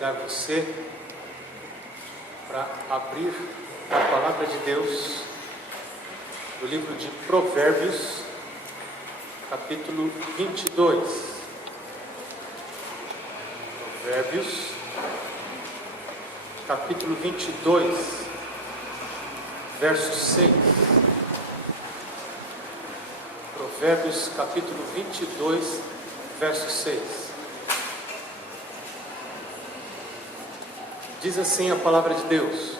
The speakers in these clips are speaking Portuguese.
convidar você para abrir a palavra de Deus no livro de Provérbios, capítulo 22. Provérbios, capítulo 22, verso 6. Provérbios, capítulo 22, verso 6. Diz assim a palavra de Deus: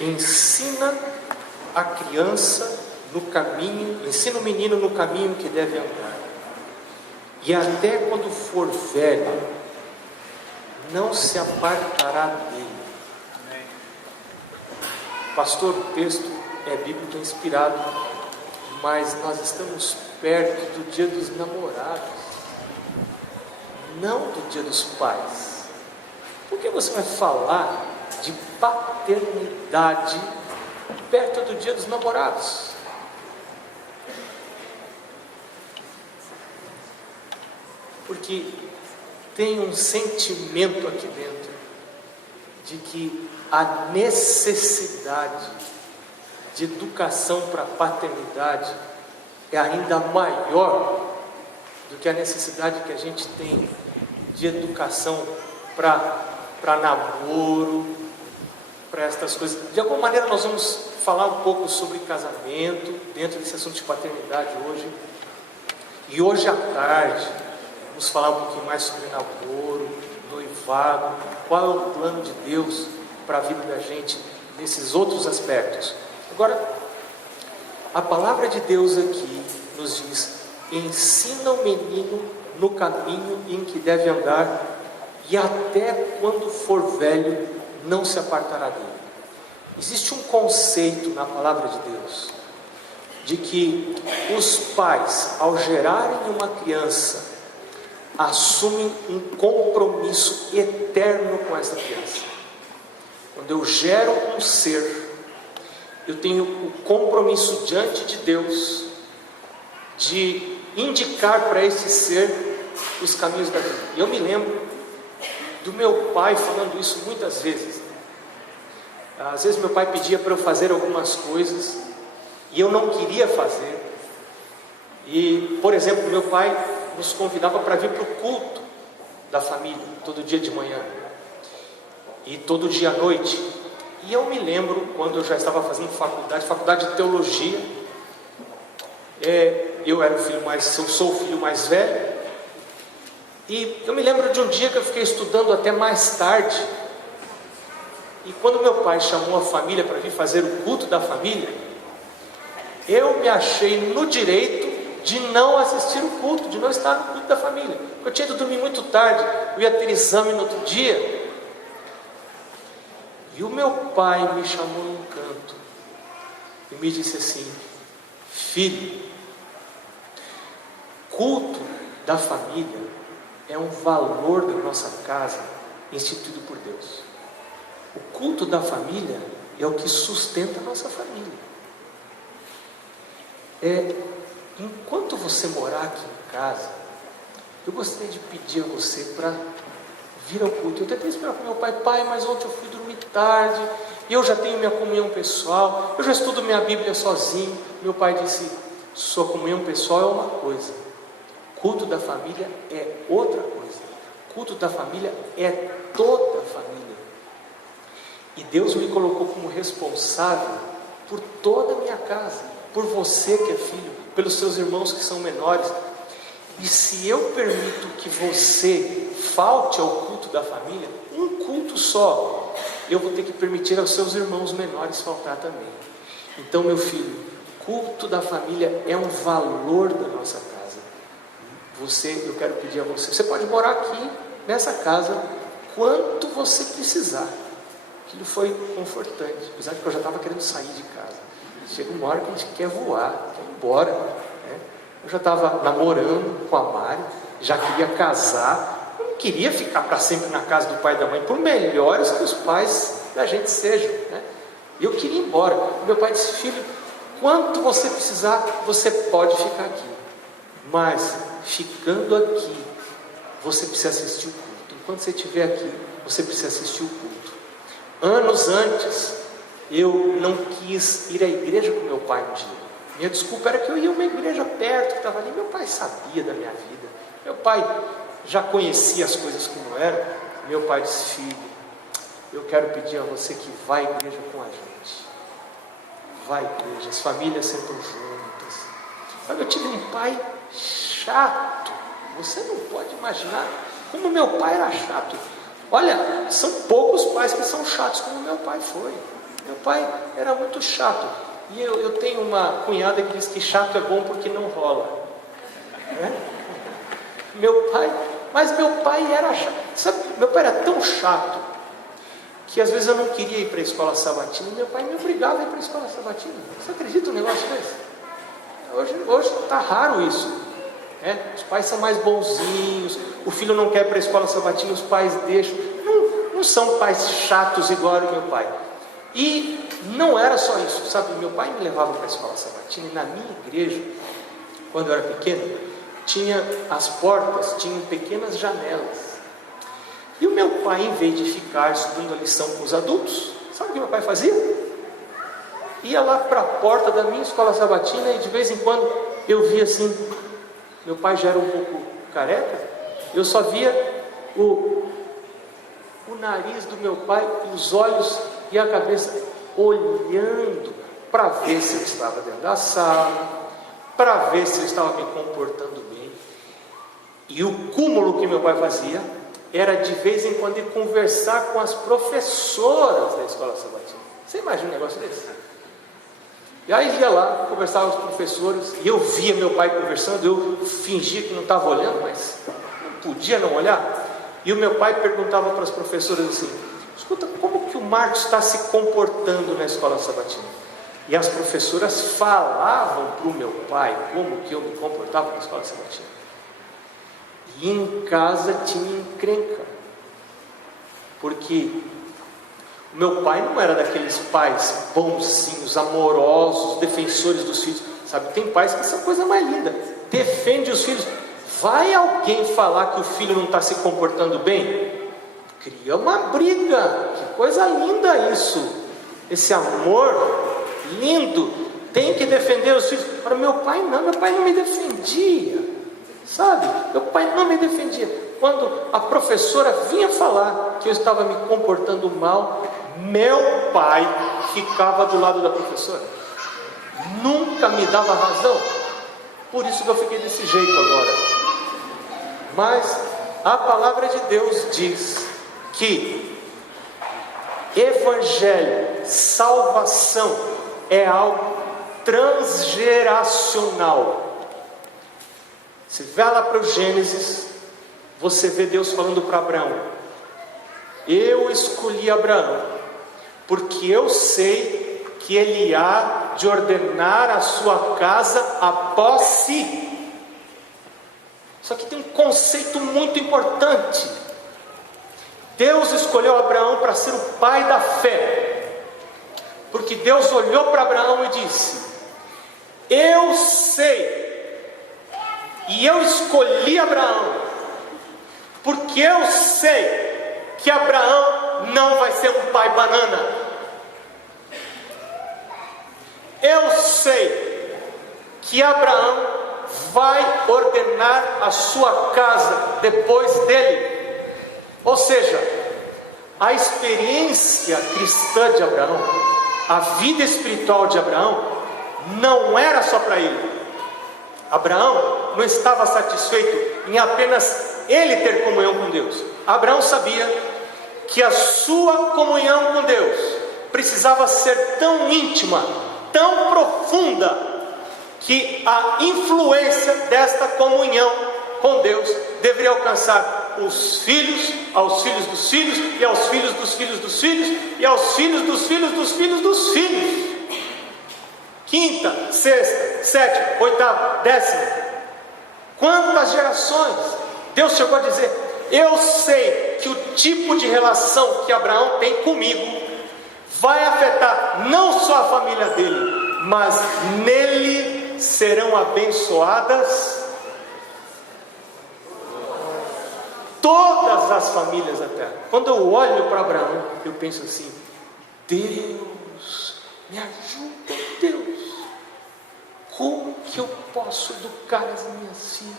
ensina a criança no caminho, ensina o menino no caminho que deve andar, e até quando for velho, não se apartará dele. Pastor, o texto é bíblico inspirado, mas nós estamos perto do dia dos namorados, não do dia dos pais. Por que você vai falar de paternidade perto do dia dos namorados? Porque tem um sentimento aqui dentro de que a necessidade de educação para a paternidade é ainda maior do que a necessidade que a gente tem de educação para namoro, para estas coisas. De alguma maneira nós vamos falar um pouco sobre casamento dentro desse assunto de paternidade hoje. E hoje à tarde vamos falar um pouquinho mais sobre namoro, noivado, qual é o plano de Deus para a vida da gente nesses outros aspectos. Agora, a palavra de Deus aqui nos diz: ensina o menino no caminho em que deve andar, e até quando for velho, não se apartará dele. Existe um conceito na palavra de Deus, de que os pais, ao gerarem uma criança, assumem um compromisso eterno com essa criança. Quando eu gero um ser, eu tenho o compromisso diante de Deus de indicar para esse ser os caminhos da vida. E eu me lembro do meu pai falando isso muitas vezes. Às vezes meu pai pedia para eu fazer algumas coisas e eu não queria fazer. E, por exemplo, meu pai nos convidava para vir para o culto da família, todo dia de manhã e todo dia à noite. E eu me lembro, quando eu já estava fazendo faculdade de teologia, eu sou o filho mais velho, e eu me lembro de um dia que eu fiquei estudando até mais tarde, e quando meu pai chamou a família para vir fazer o culto da família, eu me achei no direito de não assistir o culto, de não estar no culto da família, porque eu tinha ido dormir muito tarde, eu ia ter exame no outro dia. E o meu pai me chamou num canto e me disse assim: filho, culto da família é um valor da nossa casa instituído por Deus. O culto da família é o que sustenta a nossa família. Enquanto você morar aqui em casa, eu gostaria de pedir a você para vir ao culto. Eu tentei esperar para meu pai, mas ontem eu fui dormir tarde, e eu já tenho minha comunhão pessoal, eu já estudo minha Bíblia sozinho. Meu pai disse: sua comunhão pessoal é uma coisa, culto da família é outra coisa. Culto da família é toda a família. E Deus me colocou como responsável por toda a minha casa, por você que é filho, pelos seus irmãos que são menores. E se eu permito que você falte ao culto da família, um culto só, eu vou ter que permitir aos seus irmãos menores faltar também. Então, meu filho, culto da família é um valor da nossa casa. Eu quero pedir a você pode morar aqui nessa casa quanto você precisar. Aquilo foi confortante, apesar de que eu já estava querendo sair de casa. Chega uma hora que a gente quer voar, quer ir embora, né? Eu já estava namorando com a Mari, já queria casar, eu não queria ficar para sempre na casa do pai e da mãe, por melhores que os pais da gente sejam, né? E eu queria ir embora. Meu pai disse: filho, quanto você precisar, você pode ficar aqui, mas ficando aqui, você precisa assistir o culto. quando você estiver aqui, você precisa assistir o culto. Anos antes, eu não quis ir à igreja com meu pai um dia. Minha desculpa era que eu ia a uma igreja perto, que estava ali. Meu pai sabia da minha vida. Meu pai já conhecia as coisas como eram. Meu pai disse: filho, eu quero pedir a você que vá à igreja com a gente. Vá à igreja, as famílias sentam juntas. Sabe, eu tive um pai chato. Você não pode imaginar como meu pai era chato. Olha, são poucos pais que são chatos como meu pai foi. Meu pai era muito chato. E eu tenho uma cunhada que diz que chato é bom porque não rola. Né? Mas meu pai era chato. Sabe, meu pai era tão chato que às vezes eu não queria ir para a escola sabatina e meu pai me obrigava a ir para a escola sabatina. Você acredita um negócio desse? Hoje está raro isso. Os pais são mais bonzinhos, o filho não quer ir para a escola sabatina, os pais deixam. Não são pais chatos igual era o meu pai. E não era só isso, sabe? Meu pai me levava para a escola sabatina e na minha igreja, quando eu era pequeno, as portas tinham pequenas janelas. E o meu pai, em vez de ficar estudando a lição com os adultos, sabe o que meu pai fazia? Ia lá para a porta da minha escola sabatina e de vez em quando eu via assim, meu pai já era um pouco careca, eu só via o nariz do meu pai, os olhos e a cabeça olhando para ver se eu estava dentro da sala, para ver se eu estava me comportando bem. E o cúmulo que meu pai fazia era de vez em quando ir conversar com as professoras da escola sabatina. Você imagina um negócio desse? E aí ia lá, conversava com os professores, e eu via meu pai conversando, eu fingia que não estava olhando, mas não podia não olhar. E o meu pai perguntava para as professoras assim: escuta, como que o Marcos está se comportando na escola sabatina? E as professoras falavam para o meu pai como que eu me comportava na escola sabatina. E em casa tinha encrenca, porque o meu pai não era daqueles pais bonzinhos, amorosos, defensores dos filhos. Sabe, tem pais que são coisa mais linda, defende os filhos. Vai alguém falar que o filho não está se comportando bem? Cria uma briga. Que coisa linda isso. Esse amor lindo. Tem que defender os filhos. Para meu pai não me defendia. Sabe? Meu pai não me defendia. Quando a professora vinha falar que eu estava me comportando mal, meu pai ficava do lado da professora. Nunca me dava razão. Por isso que eu fiquei desse jeito agora. Mas a palavra de Deus diz que evangelho, salvação é algo transgeracional. Você vai lá para o Gênesis, você vê Deus falando para Abraão: eu escolhi Abraão, porque eu sei que ele há de ordenar a sua casa após si. Só que tem um conceito muito importante. Deus escolheu Abraão para ser o pai da fé, porque Deus olhou para Abraão e disse: eu sei, e eu escolhi Abraão, porque eu sei que Abraão não vai ser um pai banana. Eu sei que Abraão vai ordenar a sua casa depois dele. Ou seja, a experiência cristã de Abraão, a vida espiritual de Abraão, não era só para ele. Abraão não estava satisfeito em apenas ele ter comunhão com Deus. Abraão sabia que a sua comunhão com Deus precisava ser tão íntima, tão profunda, que a influência desta comunhão com Deus deveria alcançar os filhos, aos filhos dos filhos, e aos filhos dos filhos dos filhos, e aos filhos dos filhos dos filhos dos filhos. Quinta, sexta, sétima, oitava, décima. Quantas gerações? Deus chegou a dizer: eu sei que o tipo de relação que Abraão tem comigo vai afetar não só a família dele, mas nele serão abençoadas todas as famílias da terra. Quando eu olho para Abraão, eu penso assim: Deus, me ajuda, Deus. Como que eu posso educar as minhas filhas?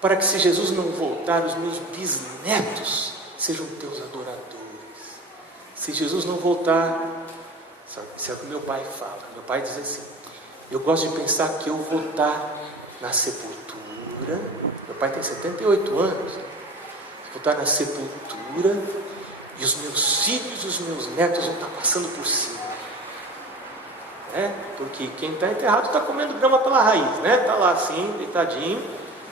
Para que, se Jesus não voltar, os meus bisnetos sejam teus adoradores. Se Jesus não voltar, isso é o que meu pai fala. Meu pai diz assim: eu gosto de pensar que eu vou estar na sepultura. Meu pai tem 78 anos. Vou estar na sepultura e os meus filhos e os meus netos vão estar passando por cima. Porque quem está enterrado está comendo grama pela raiz, está lá assim, deitadinho.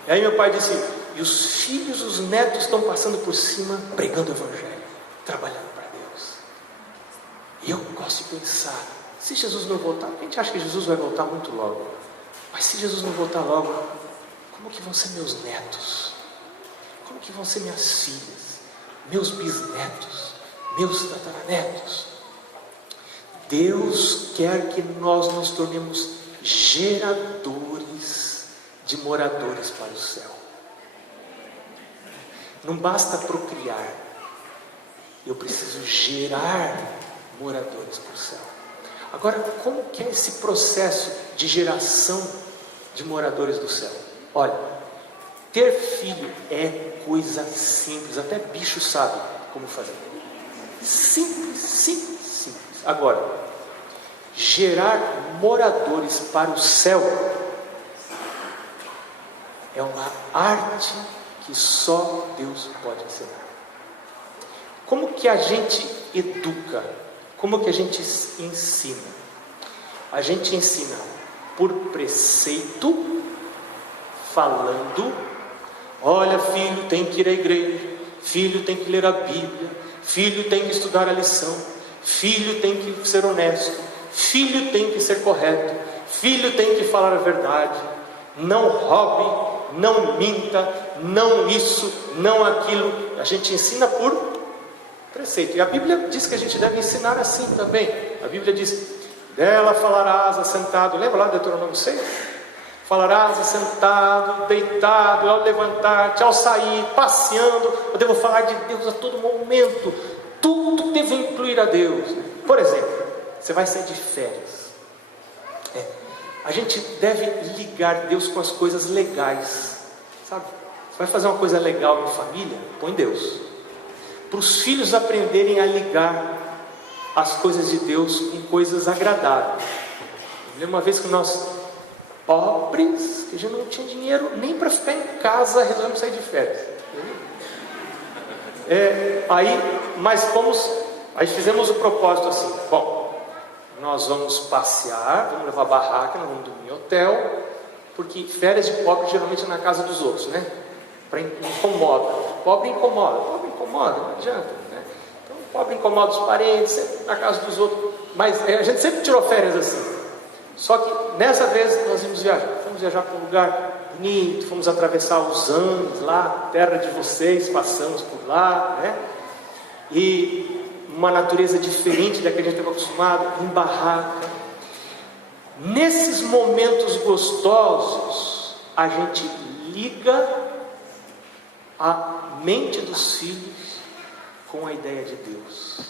E aí meu pai disse: e os filhos e os netos estão passando por cima, pregando o evangelho, trabalhando para Deus. E eu gosto de pensar, se Jesus não voltar, a gente acha que Jesus vai voltar muito logo, mas se Jesus não voltar logo, como que vão ser meus netos? Como que vão ser minhas filhas, meus bisnetos, meus tataranetos? Deus quer que nós nos tornemos geradores de moradores para o céu. Não basta procriar, eu preciso gerar moradores para o céu. Agora, como que é esse processo de geração de moradores do céu? Olha, ter filho é coisa simples, até bicho sabe como fazer. Simples, simples, simples. Agora, gerar moradores para o céu é uma arte que só Deus pode ensinar. Como que a gente educa? Como que a gente ensina? A gente ensina por preceito, falando: olha, filho, tem que ir à igreja, filho tem que ler a Bíblia, filho tem que estudar a lição, filho tem que ser honesto, filho tem que ser correto, filho tem que falar a verdade, não roube, não minta, não isso, não aquilo. A gente ensina por preceito. E a Bíblia diz que a gente deve ensinar assim também. A Bíblia diz: dela falarás assentado. Lembra lá de Deuteronômio 6? Falarás assentado, deitado, ao levantar-te, ao sair, passeando. Eu devo falar de Deus a todo momento. Tudo devo incluir a Deus. Por exemplo, você vai sair de férias. A gente deve ligar Deus com as coisas legais, sabe? Você vai fazer uma coisa legal em família, põe Deus. Para os filhos aprenderem a ligar as coisas de Deus com coisas agradáveis. Eu lembro uma vez que nós, pobres, que já não tinha dinheiro nem para ficar em casa, resolvemos sair de férias. Aí fizemos o propósito assim: bom, nós vamos passear, vamos levar barraca, nós vamos dormir em hotel, porque férias de pobre geralmente é na casa dos outros, para incomoda. Pobre incomoda, não adianta, Então o pobre incomoda os parentes, sempre na casa dos outros. Mas a gente sempre tirou férias assim. Só que nessa vez nós fomos viajar para um lugar bonito, fomos atravessar os Andes lá, terra de vocês, passamos por lá, E uma natureza diferente da que a gente estava acostumado, em barraca. Nesses momentos gostosos, a gente liga a mente dos filhos com a ideia de Deus.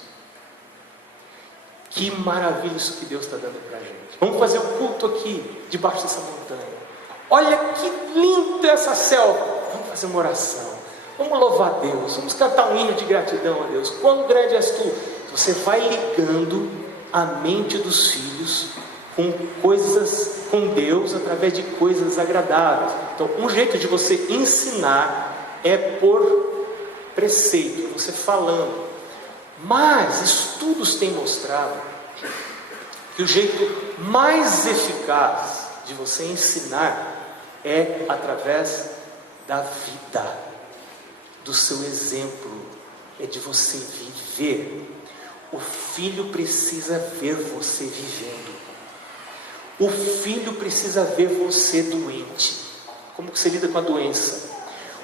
Que maravilha isso que Deus está dando para a gente. Vamos fazer o culto aqui, debaixo dessa montanha. Olha que linda essa selva. Vamos fazer uma oração. Vamos louvar a Deus, vamos cantar um hino de gratidão a Deus. Quão grande és tu? Você vai ligando a mente dos filhos com coisas, com Deus, através de coisas agradáveis. Então, um jeito de você ensinar é por preceito, você falando. Mas estudos têm mostrado que o jeito mais eficaz de você ensinar é através da vida, do seu exemplo, é de você viver. O filho precisa ver você vivendo. O filho precisa ver você doente. Como que você lida com a doença?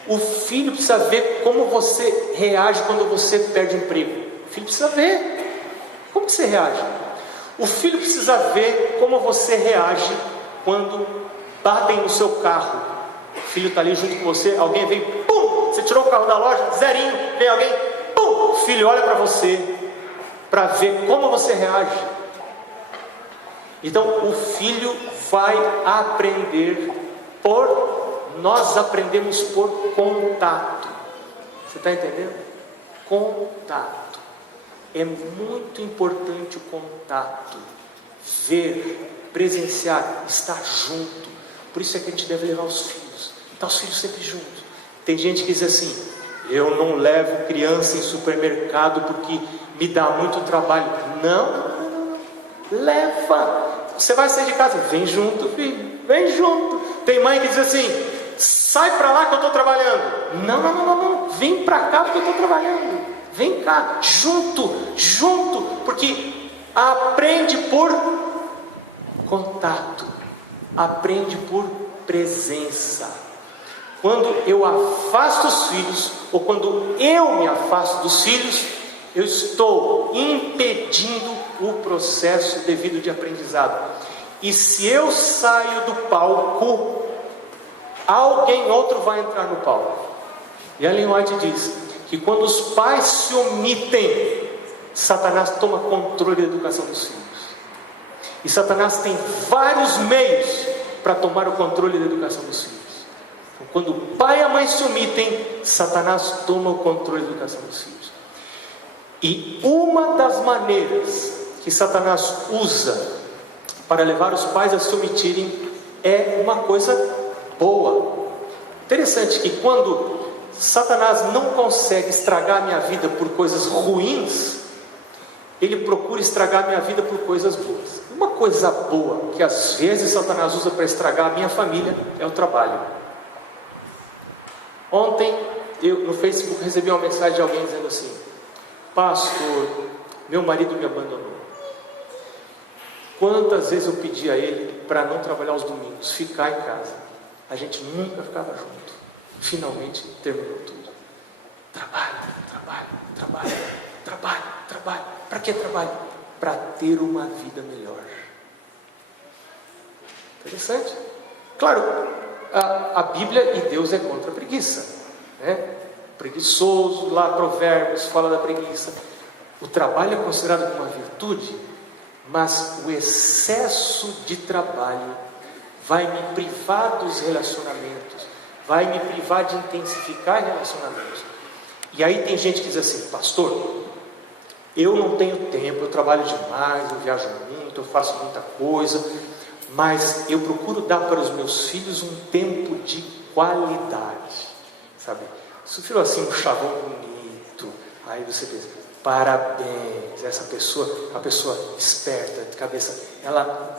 O filho precisa ver como você reage quando você perde emprego. O filho precisa ver. Como que você reage? O filho precisa ver como você reage quando batem no seu carro. O filho está ali junto com você, alguém vem, pum! Você tirou o carro da loja, zerinho, vem alguém, pum, o filho olha para você, para ver como você reage. Então o filho vai aprender nós aprendemos por contato. Você está entendendo? Contato. É muito importante o contato. Ver, presenciar, estar junto. Por isso é que a gente deve levar os filhos. Estar os filhos sempre juntos. Tem gente que diz assim: eu não levo criança em supermercado porque me dá muito trabalho. Não. Leva. Você vai sair de casa, vem junto, filho. Vem junto. Tem mãe que diz assim: sai para lá que eu estou trabalhando. Não. Vem para cá porque eu estou trabalhando. Vem cá, junto. Porque aprende por contato. Aprende por presença. Quando eu afasto os filhos, ou quando eu me afasto dos filhos, eu estou impedindo o processo devido de aprendizado. E se eu saio do palco, alguém outro vai entrar no palco. E Ellen White diz que quando os pais se omitem, Satanás toma controle da educação dos filhos. E Satanás tem vários meios para tomar o controle da educação dos filhos. Então, quando o pai e a mãe se omitem, Satanás toma o controle da educação dos filhos. E uma das maneiras que Satanás usa para levar os pais a se omitirem é uma coisa boa. Interessante que quando Satanás não consegue estragar a minha vida por coisas ruins, ele procura estragar a minha vida por coisas boas. Uma coisa boa que às vezes Satanás usa para estragar a minha família é o trabalho. Ontem eu no Facebook recebi uma mensagem de alguém dizendo assim: pastor, meu marido me abandonou. Quantas vezes eu pedi a ele para não trabalhar os domingos, ficar em casa. A gente nunca ficava junto. Finalmente terminou tudo. Trabalho. Para que trabalho? Para ter uma vida melhor. Interessante. Claro, a Bíblia e Deus é contra a preguiça, né? Preguiçoso, lá Provérbios fala da preguiça. O trabalho é considerado como uma virtude, mas o excesso de trabalho vai me privar dos relacionamentos, vai me privar de intensificar relacionamentos. E aí tem gente que diz assim: pastor, eu não tenho tempo, eu trabalho demais, eu viajo muito, eu faço muita coisa, mas eu procuro dar para os meus filhos um tempo de qualidade, sabe? Se o filho assim, um chavão bonito, aí você pensa: parabéns, essa pessoa, a pessoa esperta, de cabeça, ela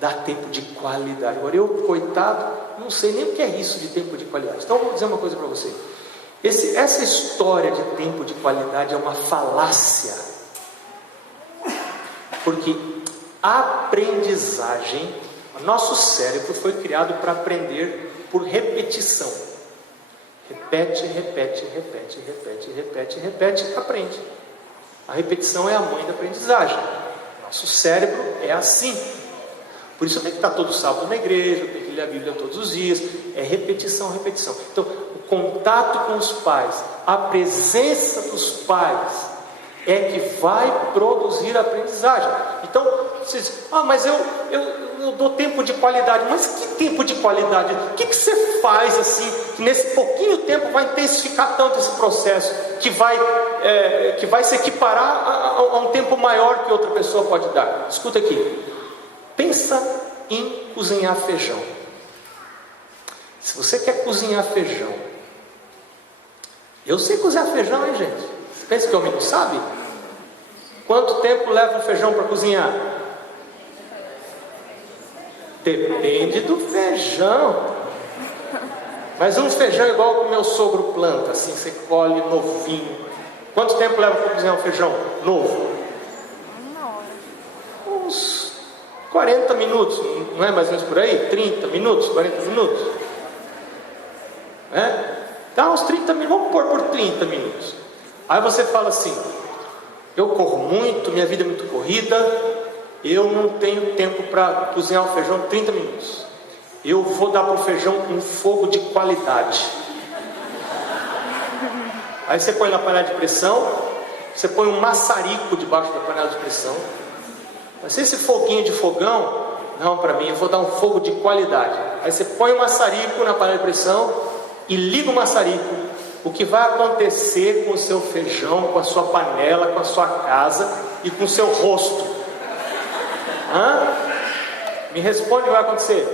dá tempo de qualidade. Agora eu, coitado, não sei nem o que é isso de tempo de qualidade. Então eu vou dizer uma coisa para você: essa história de tempo de qualidade é uma falácia. Porque a aprendizagem, o nosso cérebro foi criado para aprender por repetição. Repete, aprende. A repetição é a mãe da aprendizagem. Nosso cérebro é assim. Por isso tem que estar todo sábado na igreja, tem que ler a Bíblia todos os dias. É repetição. Então, o contato com os pais, a presença dos pais é que vai produzir a aprendizagem. Então, você diz: mas eu dou tempo de qualidade. Mas que tempo de qualidade? O que você faz assim, que nesse pouquinho tempo vai intensificar tanto esse processo, que vai se equiparar a um tempo maior que outra pessoa pode dar? Escuta aqui. Pensa em cozinhar feijão. Se você quer cozinhar feijão, eu sei cozinhar feijão, hein, gente? Você pensa que o homem não sabe? Quanto tempo leva um feijão para cozinhar? Depende do feijão. Mas um feijão igual que o meu sogro planta, assim, você colhe novinho. Quanto tempo leva para cozinhar um feijão novo? Uns 40 minutos, não é mais ou menos por aí? 30 minutos, 40 minutos? Dá uns 30 minutos, vamos pôr por 30 minutos. Aí você fala assim: eu corro muito, minha vida é muito corrida, eu não tenho tempo para cozinhar um feijão 30 minutos. Eu vou dar para o feijão um fogo de qualidade. Aí você põe na panela de pressão, você põe um maçarico debaixo da panela de pressão. Mas se esse foguinho de fogão, não, para mim, eu vou dar um fogo de qualidade. Aí você põe o maçarico na panela de pressão e liga o maçarico. O que vai acontecer com o seu feijão, com a sua panela, com a sua casa e com o seu rosto? Me responde o que vai acontecer.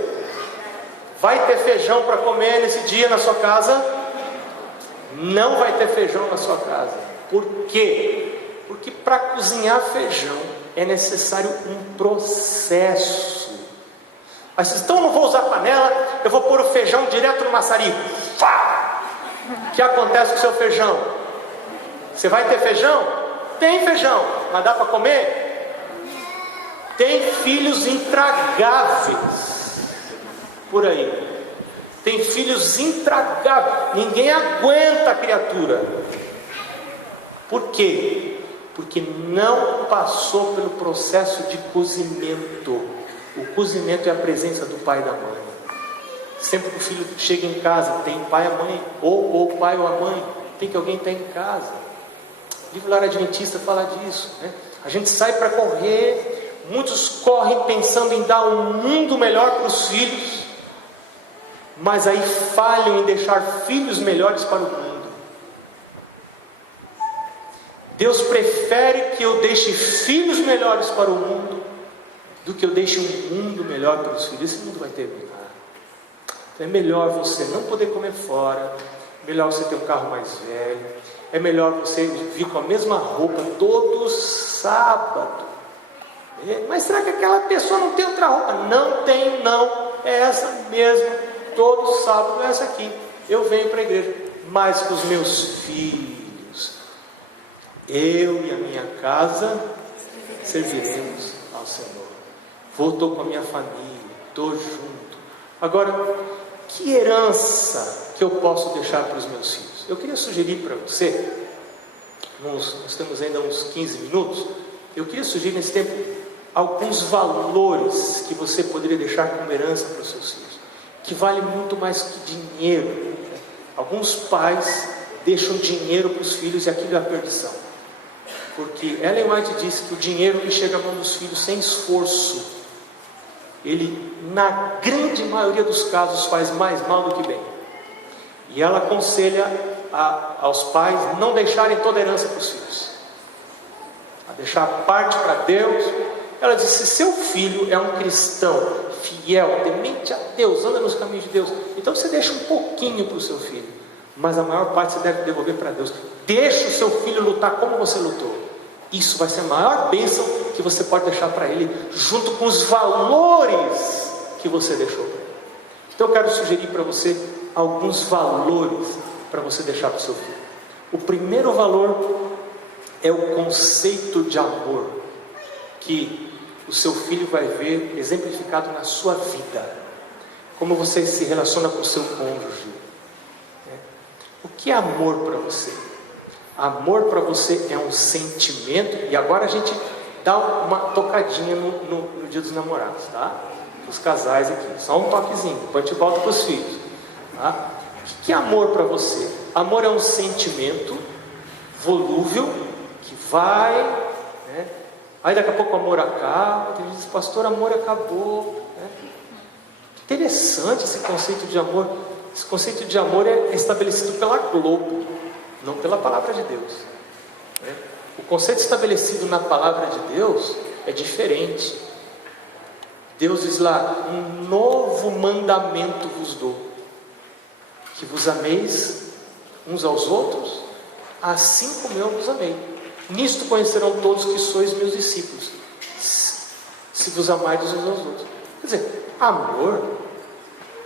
Vai ter feijão para comer nesse dia na sua casa? Não vai ter feijão na sua casa. Por quê? Porque para cozinhar feijão é necessário um processo. Mas então eu não vou usar panela, eu vou pôr o feijão direto no maçarico. O que acontece com o seu feijão? Você vai ter feijão? Tem feijão, mas dá para comer? Tem filhos intragáveis por aí. Tem filhos intragáveis. Ninguém aguenta a criatura. Por quê? Porque não passou pelo processo de cozimento. O cozimento é a presença do pai e da mãe. Sempre que o filho chega em casa, tem pai e a mãe, ou o pai ou a mãe, tem que alguém estar em casa. O livro Lar Adventista fala disso, né? A gente sai para correr, muitos correm pensando em dar um mundo melhor para os filhos, mas aí falham em deixar filhos melhores para o mundo. Deus prefere que eu deixe filhos melhores para o mundo do que eu deixe um mundo melhor para os filhos. Esse mundo vai terminar. Então é melhor você não poder comer fora, é melhor você ter um carro mais velho, é melhor você vir com a mesma roupa todo sábado. Mas será que aquela pessoa não tem outra roupa? Não tem, não. É essa mesmo. Todo sábado é essa aqui. Eu venho para a igreja, mas com os meus filhos, eu e a minha casa serviremos ao Senhor. Estou com a minha família, estou junto. Agora, que herança que eu posso deixar para os meus filhos? Eu queria sugerir para você, nós temos ainda uns 15 minutos, eu queria sugerir nesse tempo alguns valores que você poderia deixar como herança para os seus filhos, que vale muito mais que dinheiro. Alguns pais deixam dinheiro para os filhos e aquilo é a perdição. Porque Ellen White disse que o dinheiro que chega à mão dos filhos sem esforço, ele, na grande maioria dos casos, faz mais mal do que bem. E ela aconselha aos pais não deixarem toda a herança para os filhos, a deixar parte para Deus. Ela diz: se seu filho é um cristão fiel, temente a Deus, anda nos caminhos de Deus, então você deixa um pouquinho para o seu filho, mas a maior parte você deve devolver para Deus. Deixa o seu filho lutar como você lutou. Isso vai ser a maior bênção que você pode deixar para ele, junto com os valores que você deixou para ele. Então eu quero sugerir para você alguns valores para você deixar para o seu filho. O primeiro valor é o conceito de amor que o seu filho vai ver exemplificado na sua vida. Como você se relaciona com o seu cônjuge. O que é amor para você? Amor para você é um sentimento. E agora a gente dá uma tocadinha no dia dos namorados, tá? Os casais aqui, só um toquezinho, depois a gente volta para os filhos, tá? O que é amor para você? Amor é um sentimento volúvel que vai, né? Aí daqui a pouco o amor acaba. Tem gente que diz: pastor, amor acabou, né? Interessante esse conceito de amor. Esse conceito de amor é estabelecido pela Globo, não pela palavra de Deus, né? O conceito estabelecido na palavra de Deus é diferente. Deus diz lá: um novo mandamento vos dou, que vos ameis uns aos outros, assim como eu vos amei. Nisto conhecerão todos que sois meus discípulos, se vos amardes uns aos outros. Quer dizer, amor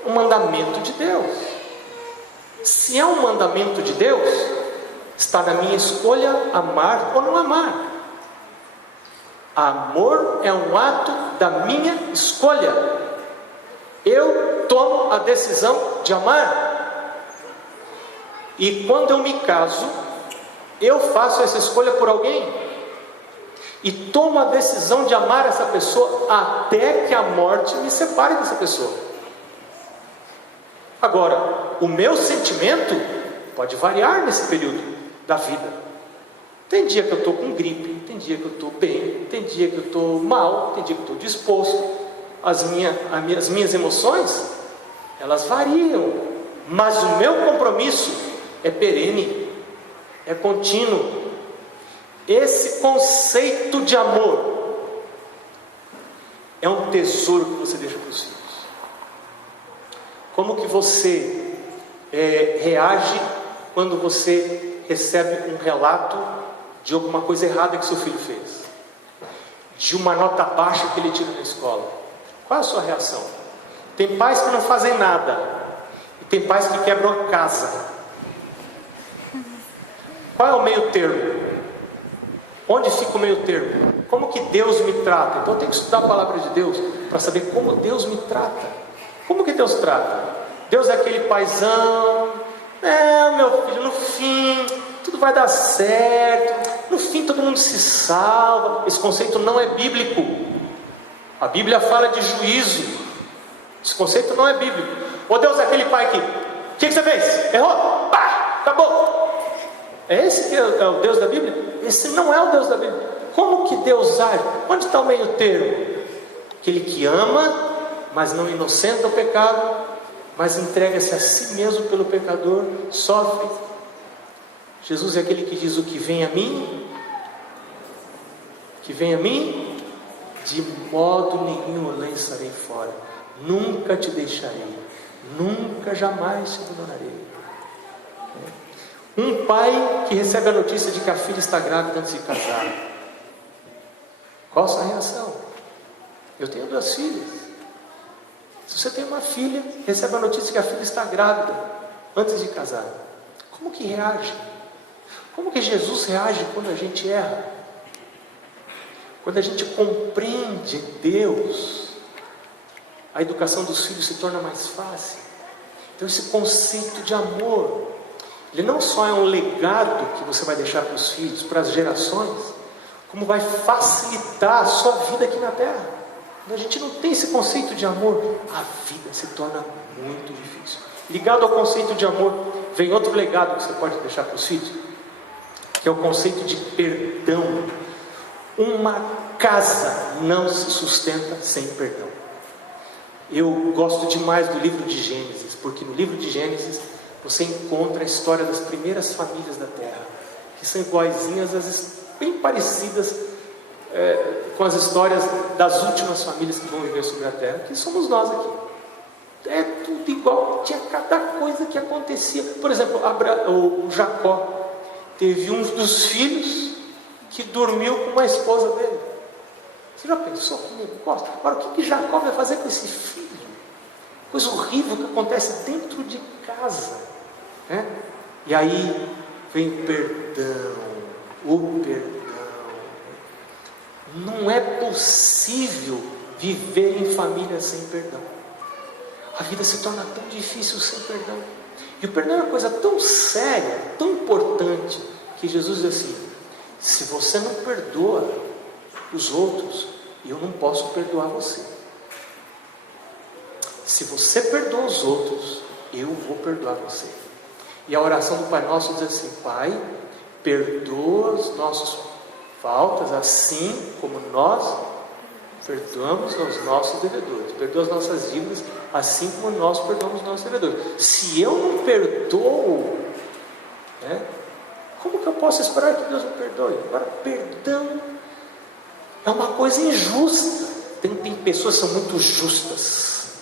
é um mandamento de Deus. Se é um mandamento de Deus, está na minha escolha amar ou não amar. Amor é um ato da minha escolha. Eu tomo a decisão de amar. E quando eu me caso, eu faço essa escolha por alguém e tomo a decisão de amar essa pessoa até que a morte me separe dessa pessoa. Agora, o meu sentimento pode variar nesse período. da vida. Tem dia que eu estou com gripe, tem dia que eu estou bem, tem dia que eu estou mal, tem dia que eu estou disposto. As minhas emoções, elas variam, mas o meu compromisso é perene, é contínuo. Esse conceito de amor é um tesouro que você deixa para os filhos. Como que você reage quando você recebe um relato de alguma coisa errada que seu filho fez, de uma nota baixa que ele tira na escola? Qual é a sua reação? Tem pais que não fazem nada, e tem pais que quebram a casa. Qual é o meio termo? Onde fica o meio termo? Como que Deus me trata? Então eu tenho que estudar a palavra de Deus para saber como Deus me trata. Como que Deus trata? Deus é aquele paizão, meu filho, no fim tudo vai dar certo, no fim todo mundo se salva. Esse conceito não é bíblico. A Bíblia fala de juízo. Esse conceito não é bíblico. Ou Deus é aquele pai que, o que você fez? Errou? Pá, acabou. É esse que é o Deus da Bíblia? Esse não é o Deus da Bíblia. Como que Deus age? Onde está o meio termo? Aquele que ama, mas não inocenta o pecado, mas entrega-se a si mesmo pelo pecador, sofre. Jesus é aquele que diz: o que vem a mim, de modo nenhum eu lançarei fora, nunca te deixarei, nunca jamais te abandonarei. Um pai que recebe a notícia de que a filha está grávida antes de casar, qual a sua reação? Eu tenho 2 filhas. Se você tem uma filha, recebe a notícia que a filha está grávida antes de casar, como que reage? Como que Jesus reage quando a gente erra? Quando a gente compreende Deus, a educação dos filhos se torna mais fácil. Então esse conceito de amor, ele não só é um legado que você vai deixar para os filhos, para as gerações, como vai facilitar a sua vida aqui na terra. Quando a gente não tem esse conceito de amor, a vida se torna muito difícil. Ligado ao conceito de amor, vem outro legado que você pode deixar para os filhos, que é o conceito de perdão. Uma casa não se sustenta sem perdão. Eu gosto demais do livro de Gênesis, porque no livro de Gênesis você encontra a história das primeiras famílias da terra, que são iguaizinhas, às vezes bem parecidas com as histórias das últimas famílias que vão viver sobre a terra, que somos nós aqui. É tudo igual, tinha cada coisa que acontecia. Por exemplo, o Jacó teve um dos filhos que dormiu com a esposa dele. Você já pensou comigo? Agora o que Jacó vai fazer com esse filho? Coisa horrível que acontece dentro de casa, né? E aí vem o perdão. Não é possível viver em família sem perdão. A vida se torna tão difícil sem perdão. E o perdão é uma coisa tão séria, tão importante, que Jesus diz assim: se você não perdoa os outros, eu não posso perdoar você. Se você perdoa os outros, eu vou perdoar você. E a oração do Pai Nosso diz assim: Pai, perdoa as nossas faltas, assim como nós perdoamos aos nossos devedores. Perdoa as nossas dívidas, assim como nós perdoamos os nossos devedores. Se eu não perdoo, né, como que eu posso esperar que Deus me perdoe? Agora, perdão é uma coisa injusta. Tem pessoas que são muito justas,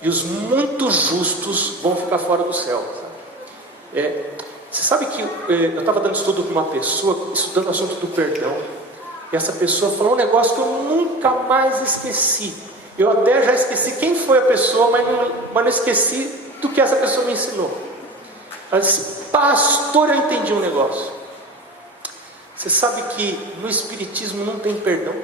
e os muito justos vão ficar fora do céu. Você sabe que eu estava dando estudo com uma pessoa, estudando o assunto do perdão, e essa pessoa falou um negócio que eu nunca mais esqueci. Eu até já esqueci quem foi a pessoa, mas não esqueci do que essa pessoa me ensinou. Ela disse: pastor, eu entendi um negócio. Você sabe que no Espiritismo não tem perdão?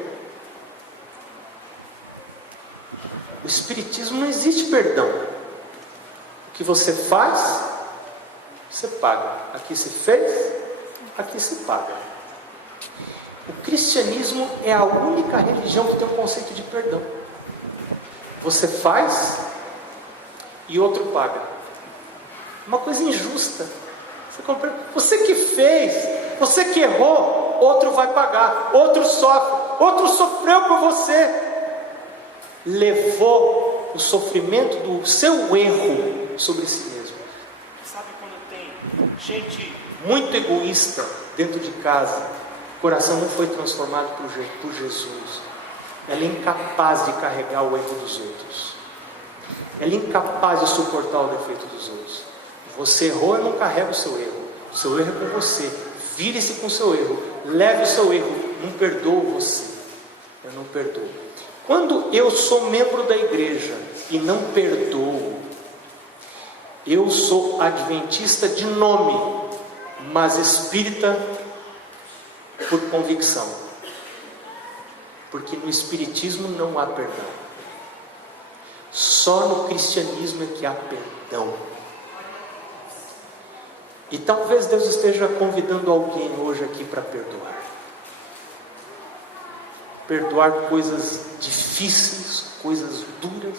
O Espiritismo não existe perdão. O que você faz, você paga. Aqui se fez, aqui se paga. O cristianismo é a única religião que tem um conceito de perdão. Você faz e outro paga. Uma coisa injusta. Você que fez, você que errou, outro vai pagar, outro sofre, outro sofreu por você. Levou o sofrimento do seu erro sobre si mesmo. Sabe quando tem gente muito egoísta dentro de casa, o coração não foi transformado por Jesus. Ela é incapaz de carregar o erro dos outros. Ela é incapaz de suportar o defeito dos outros. Você errou, eu não carrego o seu erro. O seu erro é com você. Vire-se com o seu erro. Leve o seu erro. Não perdoo você. Eu não perdoo. Quando eu sou membro da igreja e não perdoo, eu sou adventista de nome, mas espírita por convicção. Porque no espiritismo não há perdão. Só no cristianismo é que há perdão. E talvez Deus esteja convidando alguém hoje aqui para perdoar. Perdoar coisas difíceis, coisas duras.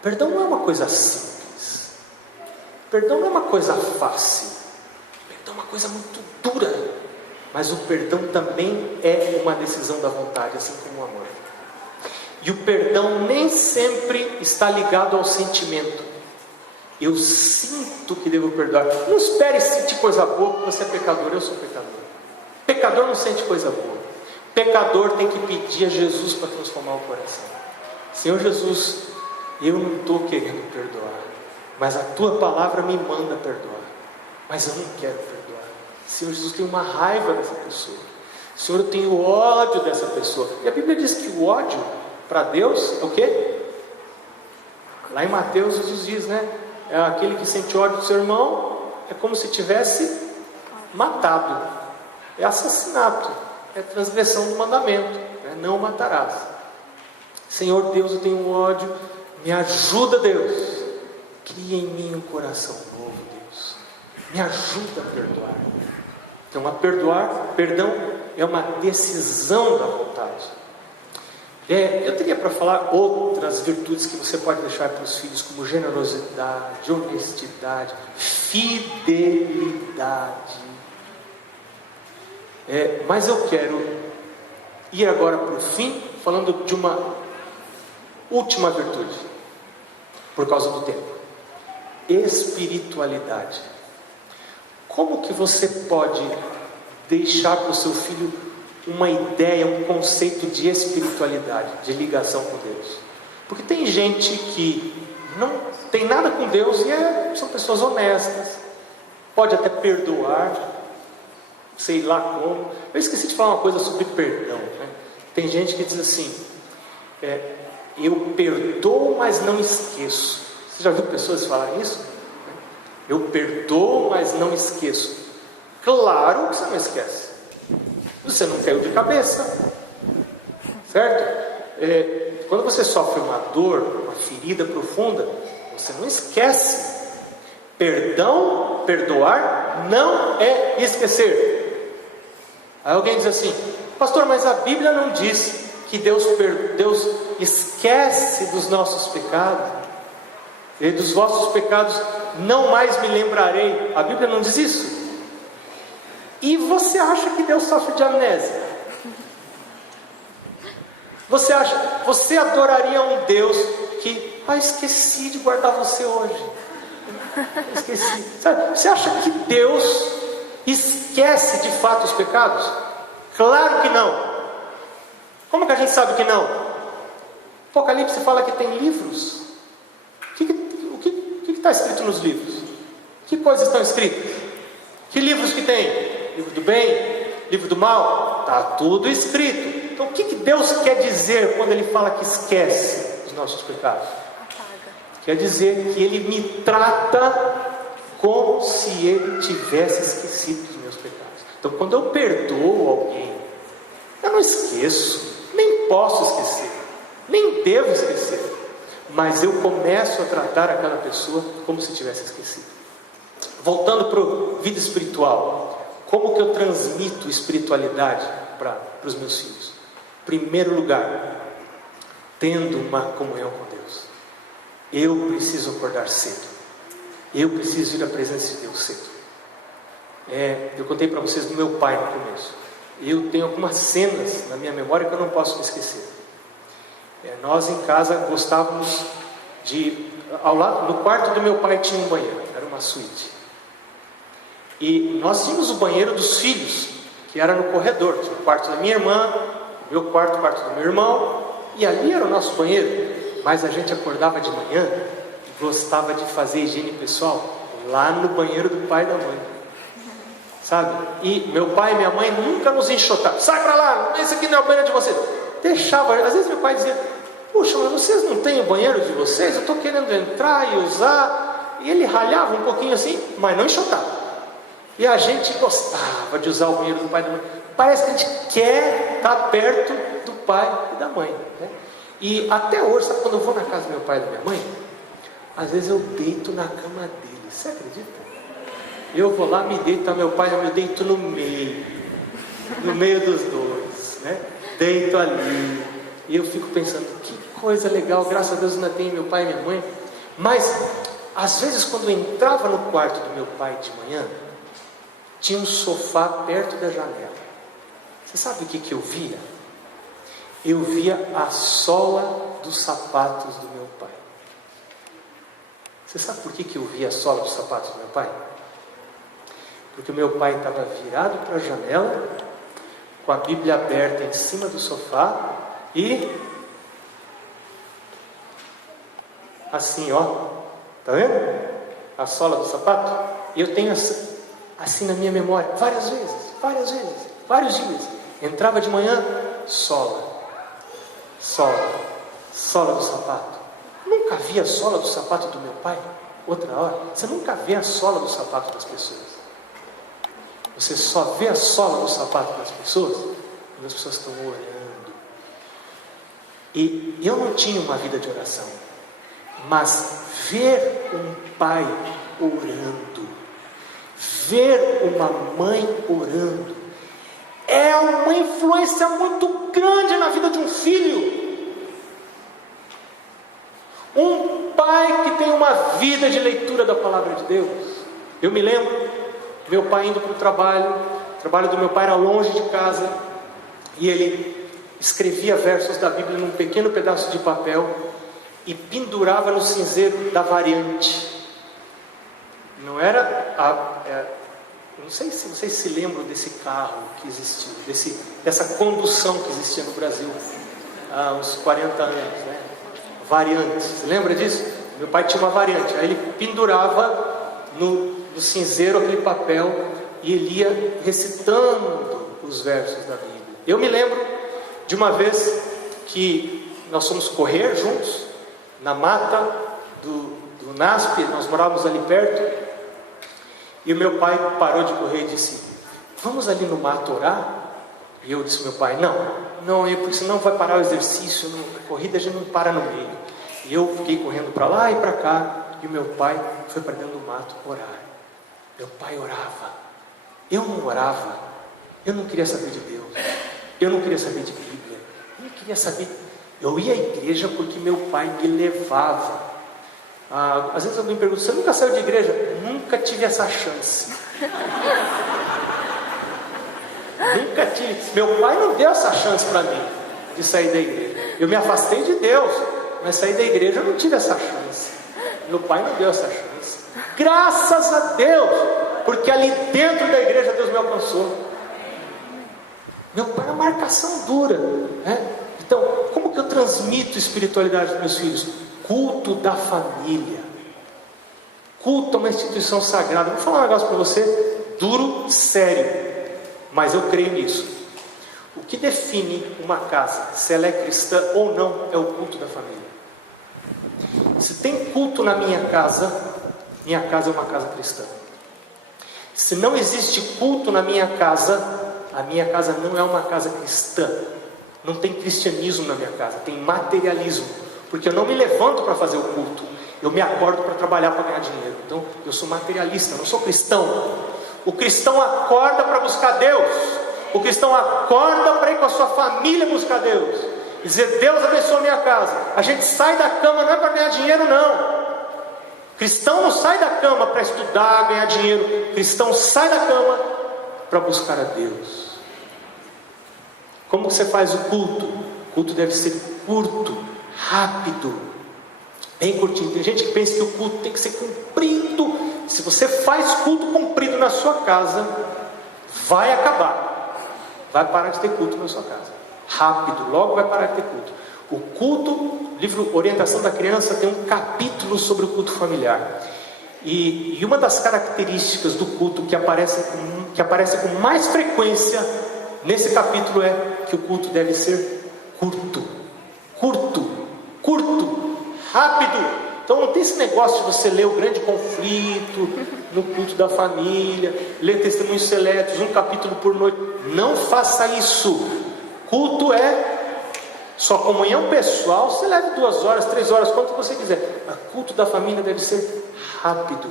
Perdão não é uma coisa simples. Perdão não é uma coisa fácil. Perdão é uma coisa muito dura. Mas o perdão também é uma decisão da vontade, assim como o amor. E o perdão nem sempre está ligado ao sentimento. Eu sinto que devo perdoar. Não espere sentir coisa boa, porque você é pecador, eu sou pecador. Pecador não sente coisa boa. Pecador tem que pedir a Jesus para transformar o coração. Senhor Jesus, eu não estou querendo perdoar, mas a tua palavra me manda perdoar. Mas eu não quero perdoar. Senhor Jesus, eu tenho uma raiva dessa pessoa. Senhor, eu tenho ódio dessa pessoa. E a Bíblia diz que o ódio para Deus é o quê? Lá em Mateus Jesus diz, né? É aquele que sente ódio do seu irmão, é como se tivesse matado. É assassinato, é transgressão do mandamento, né? Não matarás. Senhor Deus, eu tenho ódio, me ajuda, Deus. Cria em mim um coração novo, Deus. Me ajuda a perdoar. Então, perdão é uma decisão da vontade. Eu teria para falar outras virtudes que você pode deixar para os filhos, como generosidade, honestidade, fidelidade. Mas eu quero ir agora para o fim, falando de uma última virtude, por causa do tempo. Espiritualidade. Como que você pode deixar para o seu filho uma ideia, um conceito de espiritualidade, de ligação com Deus? Porque tem gente que não tem nada com Deus e são pessoas honestas, pode até perdoar, sei lá como. Eu esqueci de falar uma coisa sobre perdão, né? Tem gente que diz assim, eu perdoo, mas não esqueço. Você já viu pessoas falarem isso? Eu perdoo, mas não esqueço. Claro que você não esquece. Você não caiu de cabeça, certo? Quando você sofre uma dor, uma ferida profunda, você não esquece. Perdão, perdoar, não é esquecer. Aí alguém diz assim, pastor, mas a Bíblia não diz que Deus esquece dos nossos pecados. E dos vossos pecados não mais me lembrarei. A Bíblia não diz isso? E você acha que Deus sofre de amnésia? Você adoraria um Deus que, esqueci de guardar você hoje. Esqueci. Sabe? Você acha que Deus esquece de fato os pecados? Claro que não. Como que a gente sabe que não? Apocalipse fala que tem livros. O que está escrito nos livros? Que coisas estão escritas? Que livros que tem? Livro do bem? Livro do mal? Está tudo escrito. Então o que Deus quer dizer quando Ele fala que esquece os nossos pecados? Quer dizer que Ele me trata como se Ele tivesse esquecido dos meus pecados. Então quando eu perdoo alguém, eu não esqueço, nem posso esquecer, nem devo esquecer, mas eu começo a tratar aquela pessoa como se tivesse esquecido. Voltando para a vida espiritual, como que eu transmito espiritualidade para os meus filhos? Em primeiro lugar, tendo uma comunhão com Deus. Eu preciso acordar cedo. Eu preciso ir à presença de Deus cedo. Eu contei para vocês do meu pai no começo. Eu tenho algumas cenas na minha memória que eu não posso me esquecer. Nós em casa gostávamos de... Ao lado, no quarto do meu pai tinha um banheiro, era uma suíte. E nós tínhamos o banheiro dos filhos, que era no corredor. Tinha o quarto da minha irmã, o meu quarto, o quarto do meu irmão, e ali era o nosso banheiro. Mas a gente acordava de manhã e gostava de fazer higiene pessoal lá no banheiro do pai e da mãe, sabe? E meu pai e minha mãe nunca nos enxotavam. Sai pra lá, esse aqui não é o banheiro de vocês. Deixava, às vezes meu pai dizia: puxa, mas vocês não têm o banheiro de vocês? Eu estou querendo entrar e usar. E ele ralhava um pouquinho assim, mas não enxotava. E a gente gostava de usar o banheiro do pai e da mãe. Parece que a gente quer estar perto do pai e da mãe, né? E até hoje, sabe, quando eu vou na casa do meu pai e da minha mãe, às vezes eu deito na cama dele. Você acredita? Eu vou lá, me deito, tá meu pai, eu me deito no meio dos dois, né? Deito ali. E eu fico pensando, que coisa legal, graças a Deus ainda tem meu pai e minha mãe. Mas, às vezes, quando eu entrava no quarto do meu pai de manhã, tinha um sofá perto da janela. Você sabe o que eu via? Eu via a sola dos sapatos do meu pai. Você sabe por que eu via a sola dos sapatos do meu pai? Porque o meu pai estava virado para a janela, com a Bíblia aberta em cima do sofá e assim, ó, tá vendo? A sola do sapato. E eu tenho assim na minha memória, vários dias. Entrava de manhã, sola do sapato. Nunca vi a sola do sapato do meu pai. Outra hora, você nunca vê a sola do sapato das pessoas. Você só vê a sola do sapato das pessoas quando as pessoas estão orando. E eu não tinha uma vida de oração, mas ver um pai orando, ver uma mãe orando, é uma influência muito grande na vida de um filho. Um pai que tem uma vida de leitura da palavra de Deus. Eu me lembro, meu pai indo para o trabalho do meu pai era longe de casa, e ele escrevia versos da Bíblia num pequeno pedaço de papel e pendurava no cinzeiro da variante. Não era não sei se vocês se lembram desse carro que existiu, dessa condução que existia no Brasil há uns 40 anos, né? Variante, você lembra disso? Meu pai tinha uma variante, aí ele pendurava no cinzeiro aquele papel e ele ia recitando os versos da Bíblia. Eu me lembro de uma vez que nós fomos correr juntos na mata do NASP, nós morávamos ali perto. E o meu pai parou de correr e disse: vamos ali no mato orar? E eu disse: meu pai, não, porque senão vai parar o exercício, a corrida a gente não para no meio. E eu fiquei correndo para lá e para cá, e o meu pai foi para dentro do mato orar. Meu pai orava, eu não orava, eu não queria saber de Deus, eu não queria saber de Bíblia, eu não queria saber. Eu ia à igreja porque meu pai me levava. Às vezes eu me pergunto: você nunca saiu de igreja? Nunca tive essa chance. Nunca tive. Meu pai não deu essa chance para mim de sair da igreja. Eu me afastei de Deus, mas sair da igreja eu não tive essa chance. Meu pai não deu essa chance. Graças a Deus, porque ali dentro da igreja Deus me alcançou. Meu pai é uma marcação dura, né? Então, como que eu transmito espiritualidade para meus filhos? Culto da família. Culto é uma instituição sagrada. Vou falar um negócio para você, duro, sério, mas eu creio nisso. O que define uma casa, se ela é cristã ou não, é o culto da família. Se tem culto na minha casa é uma casa cristã. Se não existe culto na minha casa, a minha casa não é uma casa cristã. Não tem cristianismo na minha casa, tem materialismo. Porque eu não me levanto para fazer o culto, eu me acordo para trabalhar, para ganhar dinheiro. Então eu sou materialista, eu não sou cristão. O cristão acorda para buscar Deus. O cristão acorda para ir com a sua família buscar Deus e dizer: Deus abençoa a minha casa. A gente sai da cama não é para ganhar dinheiro, não. Cristão não sai da cama para estudar, ganhar dinheiro. Cristão sai da cama para buscar a Deus. Como você faz o culto? O culto deve ser curto, rápido, bem curtinho. Tem gente que pensa que o culto tem que ser comprido. Se você faz culto comprido na sua casa, vai acabar. Vai parar de ter culto na sua casa. Rápido, logo vai parar de ter culto. O culto, livro Orientação da Criança, tem um capítulo sobre o culto familiar. E uma das características do culto que aparece com mais frequência nesse capítulo é que o culto deve ser curto, rápido. Então não tem esse negócio de você ler o grande conflito no culto da família, ler testemunhos seletos, um capítulo por noite. Não faça isso. Culto é sua comunhão pessoal. Você leve 2 horas, 3 horas, quanto você quiser. O culto da família deve ser rápido.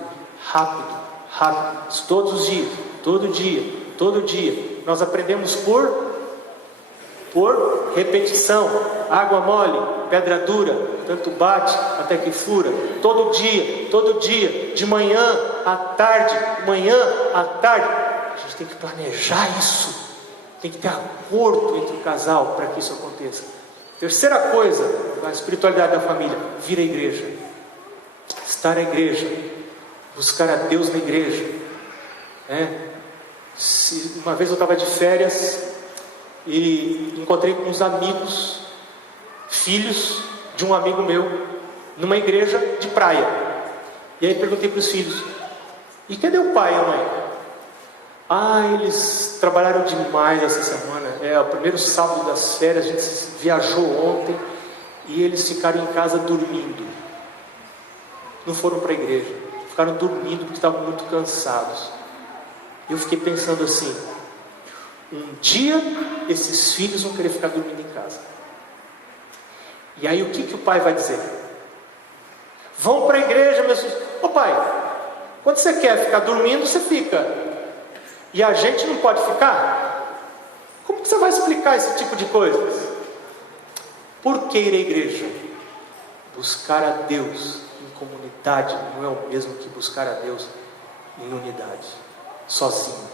Todos os dias, todo dia. Nós aprendemos por repetição. Água mole, pedra dura, tanto bate até que fura. Todo dia, de manhã à tarde. A gente tem que planejar isso. Tem que ter acordo entre o casal para que isso aconteça. Terceira coisa, a espiritualidade da família: vir à igreja, estar na igreja, buscar a Deus na igreja. Uma vez eu estava de férias e encontrei com uns amigos, filhos de um amigo meu, numa igreja de praia. E aí perguntei para os filhos: e cadê o pai e a mãe? Eles trabalharam demais essa semana. É o primeiro sábado das férias, a gente viajou ontem e eles ficaram em casa dormindo. Não foram para a igreja, ficaram dormindo porque estavam muito cansados. Eu fiquei pensando assim: um dia esses filhos vão querer ficar dormindo em casa. E aí o que o pai vai dizer? Vão para a igreja, meus filhos. Ô pai, quando você quer ficar dormindo, você fica. E a gente não pode ficar? Como que você vai explicar esse tipo de coisas? Por que ir à igreja? Buscar a Deus em comunidade não é o mesmo que buscar a Deus em unidade, sozinho.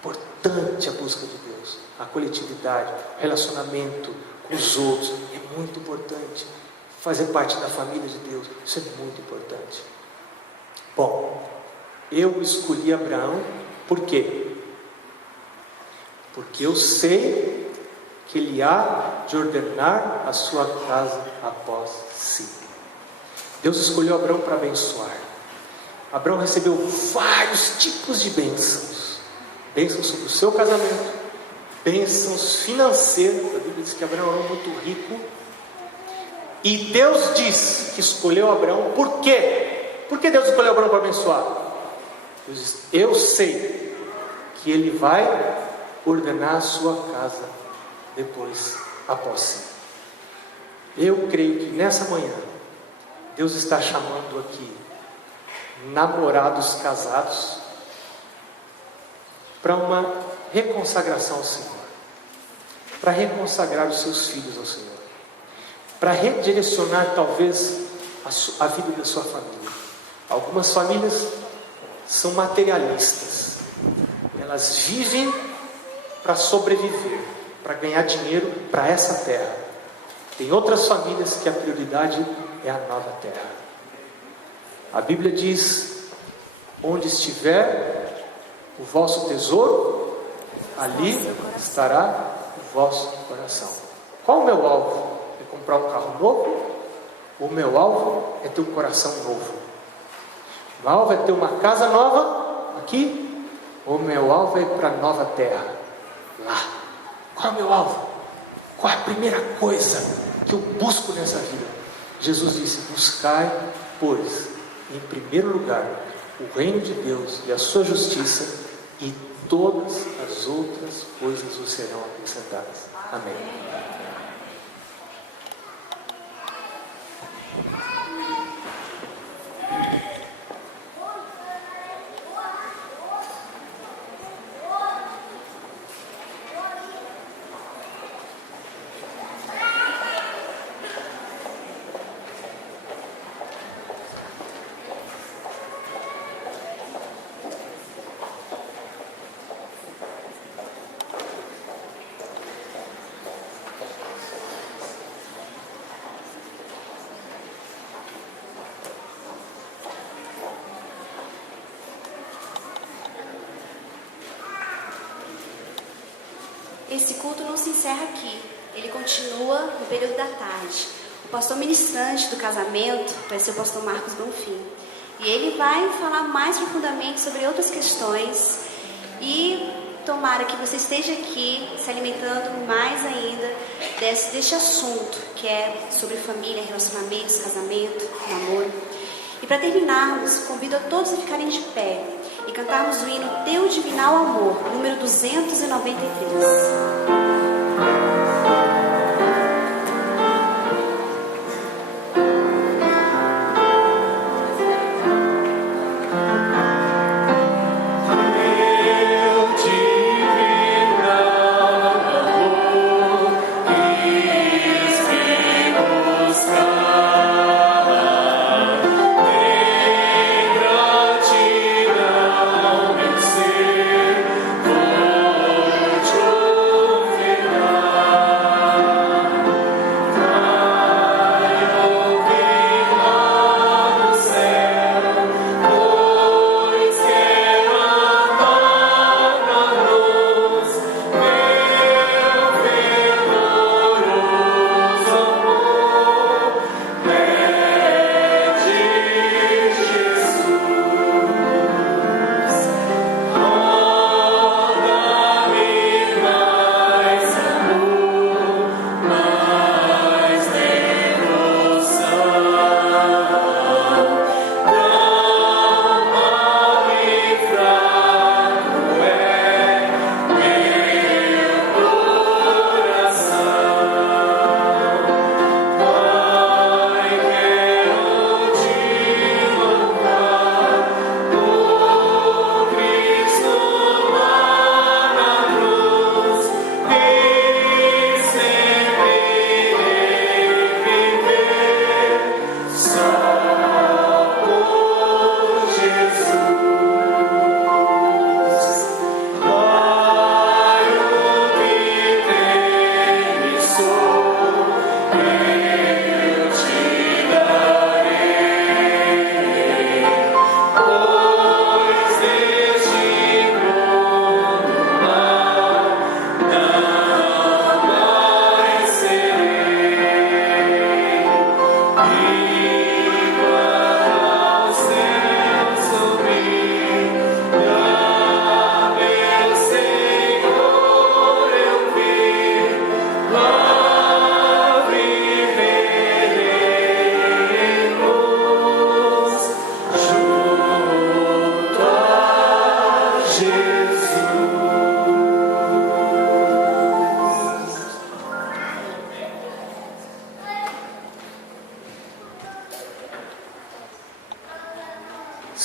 Importante a busca de Deus, a coletividade, o relacionamento com os outros é muito importante. Fazer parte da família de Deus, isso é muito importante. Bom, eu escolhi Abraão. Por quê? Porque eu sei que ele há de ordenar a sua casa após si. Deus escolheu Abraão para abençoar. Abraão recebeu vários tipos de bênçãos. Bênçãos sobre o seu casamento, bênçãos financeiras. A Bíblia diz que Abraão era muito rico. E Deus diz que escolheu Abraão. Por quê? Por que Deus escolheu Abraão para abençoar? Deus diz: eu sei que ele vai ordenar a sua casa depois, após si. Eu creio que nessa manhã Deus está chamando aqui namorados casados para uma reconsagração ao Senhor, para reconsagrar os seus filhos ao Senhor, para redirecionar talvez a vida da sua família. Algumas famílias são materialistas, elas vivem para sobreviver, para ganhar dinheiro para essa terra. Tem outras famílias que a prioridade é a nova terra. A Bíblia diz: onde estiver o vosso tesouro, ali estará o vosso coração. Qual o meu alvo? É comprar um carro novo? O meu alvo é ter um coração novo? O meu alvo é ter uma casa nova aqui? O meu alvo é ir para a nova terra, lá. Qual é o meu alvo? Qual é a primeira coisa que eu busco nessa vida? Jesus disse: buscai, pois, em primeiro lugar, o reino de Deus e a sua justiça, e todas as outras coisas vos serão acrescentadas. Amém. esse culto não se encerra aqui, ele continua no período da tarde. O pastor ministrante do casamento vai ser o pastor Marcos Bonfim. E ele vai falar mais profundamente sobre outras questões. E tomara que você esteja aqui se alimentando mais ainda deste assunto, que é sobre família, relacionamentos, casamento, namoro. E para terminarmos, convido a todos a ficarem de pé e cantarmos o hino Teu Divinal Amor, número 293.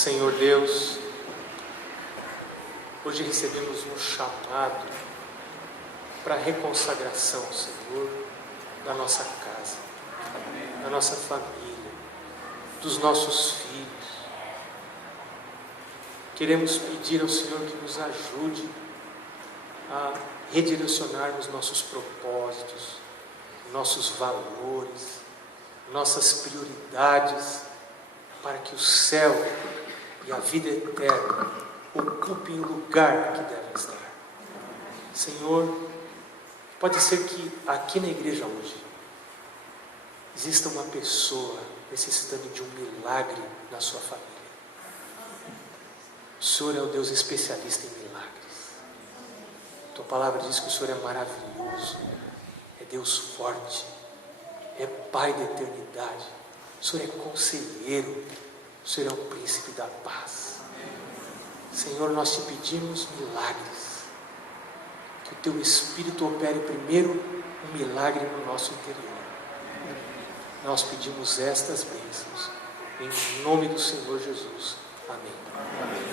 Senhor Deus, hoje recebemos um chamado para a reconsagração, Senhor, da nossa casa, da nossa família, dos nossos filhos. Queremos pedir ao Senhor que nos ajude a redirecionar os nossos propósitos, nossos valores, nossas prioridades, para que o céu e a vida eterna ocupem o lugar que devem estar. Senhor, pode ser que aqui na igreja hoje exista uma pessoa necessitando de um milagre na sua família. O Senhor é o Deus especialista em milagres. Tua palavra diz que o Senhor é maravilhoso, é Deus forte, é Pai da eternidade. O Senhor é conselheiro, o Senhor é o príncipe da paz. Senhor, nós te pedimos milagres, que o teu Espírito opere primeiro um milagre no nosso interior. Nós pedimos estas bênçãos, em nome do Senhor Jesus. Amém.